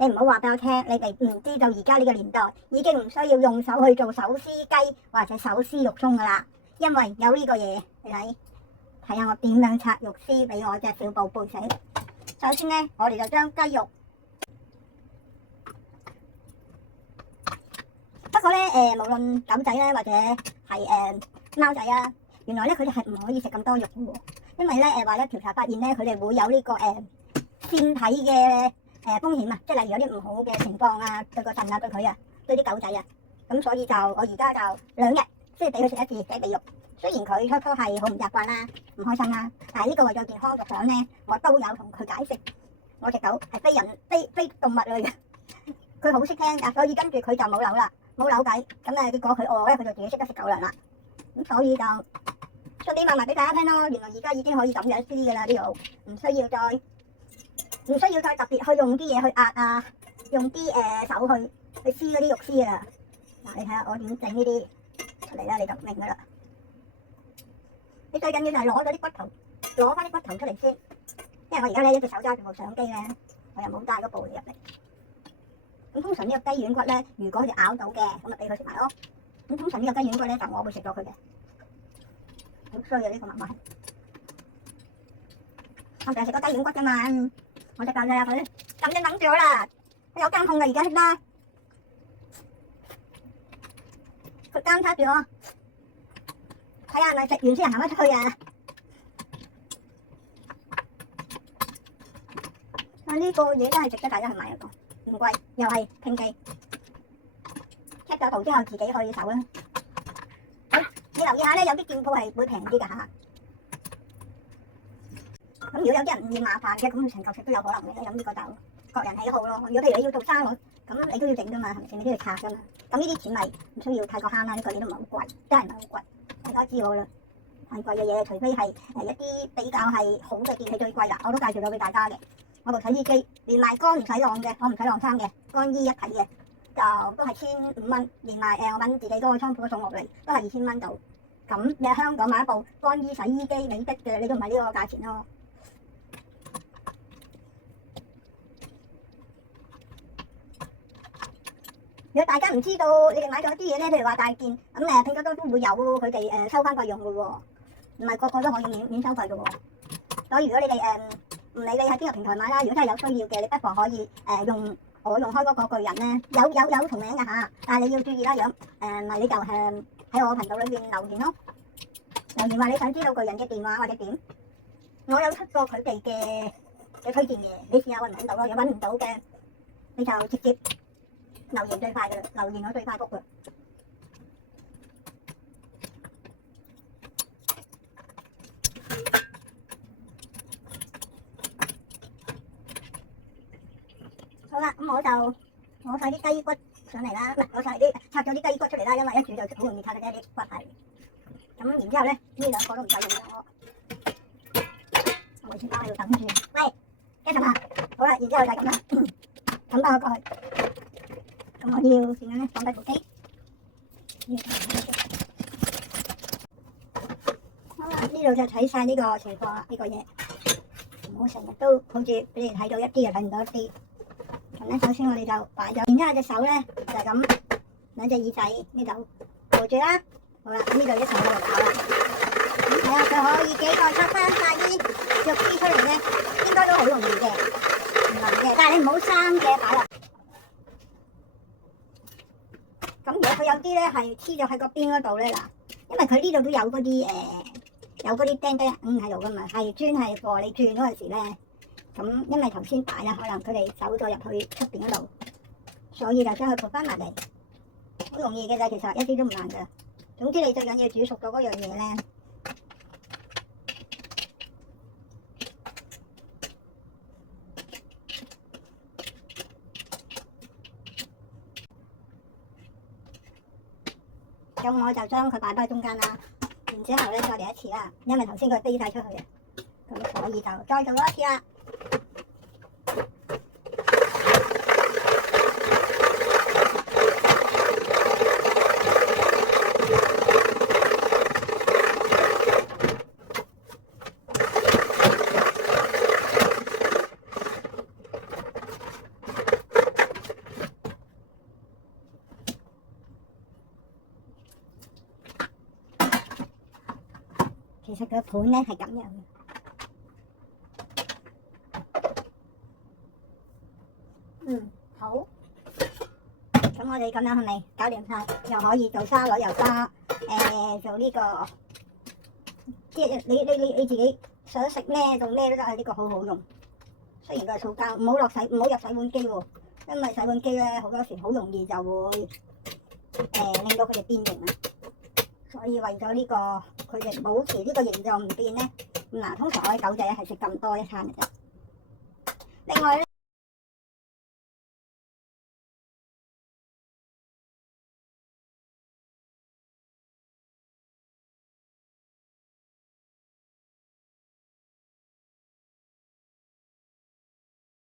你唔好話俾我聽，你哋唔知道而家呢個年代已經唔需要用手去做手撕雞或者手撕肉鬆噶啦，因為有呢個嘢。你睇下我點樣拆肉絲俾我隻小寶貝食。首先咧，我哋就將雞肉，不過咧無論狗仔咧或者係貓仔啊，原來咧佢哋係唔可以食咁多肉嘅喎，因為咧話咧調查發現咧佢哋會有呢個腺體嘅風險啊，即係例如有啲唔好嘅情況啊，對個腎啊，對佢啊，對啲狗仔啊，咁所以就我而家就2日先俾佢食一次雞髀肉。雖然佢初初係好唔習慣啦，唔開心啦，但係呢個為咗健康着想咧，我都有同佢解釋，我隻狗係非動物類嘅，佢好識聽㗎，所以跟住佢就冇扭啦，冇扭計，咁結果佢餓咧，佢就自己識得食狗糧啦，咁所以就順便話埋俾大家聽咯，原來而家已經可以咁樣撕㗎啦，呢度唔需要再特別去用啲嘢去壓啊，用啲手去撕嗰啲肉絲啊。嗱，你睇下我點整呢啲出嚟啦，你就明㗎啦。你最緊要就係攞咗啲骨頭，攞翻啲骨頭出嚟先，因為我而家咧一隻手揸住部相機咧，我又冇帶嗰部嚟入嚟。咁通常呢個雞軟骨咧，如果佢哋咬到嘅，咁就俾佢食埋咯。咁通常呢個雞軟骨咧，就我會食咗佢嘅。好衰啊！呢個媽媽，我淨係食個雞軟骨㗎嘛，我隻狗仔啊佢咁你諗住我啦，有監控㗎而家識啦，佢監察住我。睇下係咪食完先行得出去啊！但呢個嘢真係值得大家去買一個，唔貴，又係拼記。check 咗圖之後自己去搜啦。好，你留意下咧，有啲店鋪係會平啲㗎嚇。咁如果有啲人唔厭麻煩嘅，咁佢成嚿食都有可能嘅。咁呢個就各人喜好咯。如果譬如你要做沙律，咁你都要整㗎嘛，係咪先？你都要拆㗎嘛。咁呢啲錢咪唔需要太過慳啦。呢個嘢都唔係好貴，真係唔係好貴。大家知道啦，太貴嘅嘢，除非係一啲比較係好嘅電器最貴啦，我都介紹咗俾大家嘅。我部洗衣機連埋乾唔使晾嘅，我唔使晾衫嘅，乾衣一體嘅，就都係1500蚊，連埋我揾自己嗰個倉庫送落嚟都係2000蚊度。咁你喺香港買一部乾衣洗衣機美的嘅，你都唔係呢個價錢咯。如果大家唔知道你哋買咗啲嘢咧，譬如話大件咁拼多多都會有佢哋收翻費用嘅喎，唔係個個都可以免收費嘅喎。所以如果你哋唔理你喺邊個平台買啦，如果真係有需要嘅，你不妨可以用我用開嗰個巨人咧，有同名嘅嚇，但係你要注意啦，咪你就喺我頻道裏邊留言咯，留言話你想知道巨人嘅電話或者點，我有出過佢哋嘅推薦嘅，你試下揾唔揾到咯，如果揾唔到嘅你就直接留言最快嘅啦，留言我最快覆嘅。好啦，咁我就攞晒啲雞骨上嚟啦，唔係攞晒啲拆咗啲雞骨出嚟啦，因為一煮就好容易拆嘅啫啲骨係。咁然之後咧，呢兩個都唔使用嘅我先包喺度等住。喂，一陣啊，好啦，然之後就係咁啦，咁包過去。咁我要點樣咧？放低部機。好啦，呢度就睇晒呢個情況啦，呢個嘢唔好成日都好似俾你睇到一啲又睇唔到一啲。咁咧，首先我哋就擺咗，然之後隻手咧就係咁兩隻耳仔呢度扶住啦。好啦，咁呢度一齊喺度搞啦。咁睇下佢可以幾耐拆翻晒啲肉絲出嚟咧？應該都好容易嘅，唔難嘅。但係你唔好生嘅擺落。咁如果佢有啲咧係黐咗喺個邊嗰度咧嗱，因為佢呢度都有嗰啲釘釘喺度噶嘛，係專係貨你轉嗰陣時咧。咁因為頭先擺啦，可能佢哋走咗入去出邊嗰度，所以就將佢撥翻埋嚟，好容易嘅啫，其實一啲都唔難㗎。總之你最緊要煮熟咗嗰樣嘢咧。咁我就將佢擺喺中間啦，然之後咧再嚟一次啦，因為頭先佢飛晒出去嘅，咁所以就再做多一次啦。其實個盤咧係咁樣嘅。好。咁我哋咁樣係咪搞掂晒？又可以做沙律又得，做呢個，即係你自己想食咩做咩都得，呢個好好用。雖然佢係塑膠，唔好入洗碗機喎，因為洗碗機咧好多時好容易就會令到佢哋變形啊。所以為咗呢個佢哋保持呢個形狀唔變咧，嗱通常我啲狗仔係食咁多一餐嘅啫。另外咧。